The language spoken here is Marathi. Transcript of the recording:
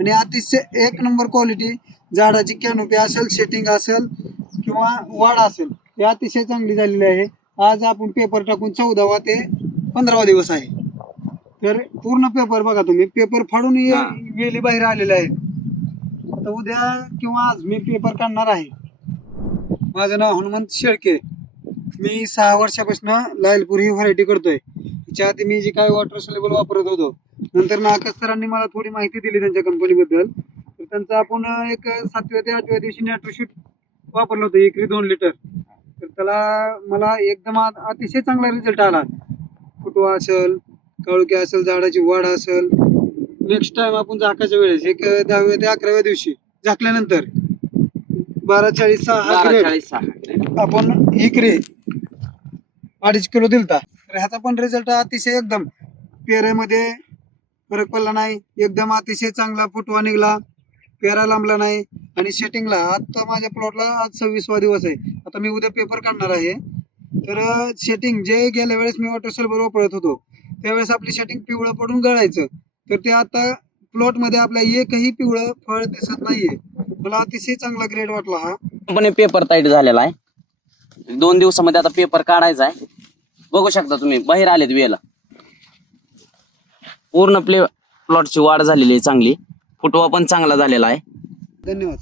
आणि अतिशय एक नंबर क्वालिटी झाडाची कॅनोपी असेल सेटिंग असेल किंवा वाढ असेल हे अतिशय चांगली झालेली आहे. आज आपण पेपर टाकून चौदावा ते पंधरावा दिवस आहे. तर पूर्ण पेपर बघा तुम्ही. पेपर फाडून. वेली बाहेर आलेले आहेत. आता उद्या किंवा आज मी पेपर काढणार आहे. माझं नाव हनुमंत शेळके. मी सहा वर्षापासून लायलपूर ही व्हरायटी करतोय. त्याच्या आधी मी जी काय वॉटर सोलेबल वापरत होतो नंतर नाकस सरांनी मला थोडी माहिती दिली त्यांच्या कंपनीबद्दल तर त्यांचं आपण एक सातव्या ते आठव्या दिवशी नॅट्रोशूट वापरलं होतं एकरी दोन लिटर तर त्याला मला एकदम अतिशय चांगला रिझल्ट आला. फुटवा असेल काळुकी असेल झाडाची वाढ असेल नेक्स्ट टाइम आपण झाकाच्या वेळेस एक दहाव्या ते अकराव्या दिवशी झाकल्यानंतर बारा चाळीस सहा आपण इकडे अडीच किलो दिलता. तर ह्याचा पण रिझल्ट अतिशय एकदम. पेऱ्यामध्ये फरक पडला नाही. एकदम अतिशय चांगला फुटवा निघला. पेरा लांबला नाही. आणि सेटिंगला आता माझ्या प्लॉटला आज सव्वीसवा दिवस आहे. आता मी उद्या पेपर काढणार आहे. तर सेटिंग जे गेल्या वेळेस मी वॉटर सेल्बर वापरत होतो त्यावेळेस आपली सेटिंग पिवळं पडून गळायचं. तर ते आता प्लॉटमध्ये आपल्या एकही पिवळं फळ दिसत नाहीये. मला अतिशय चांगला ग्रेड वाटला हा. पण पेपर टाईट झालेला आहे. दोन दिवसामध्ये आता पेपर काढायचा आहे. बघू शकता तुम्ही बाहेर आलेत वेला. पूर्ण प्ले प्लॉटची वाढ झालेली आहे चांगली. फुटवा पण चांगला झालेला आहे. धन्यवाद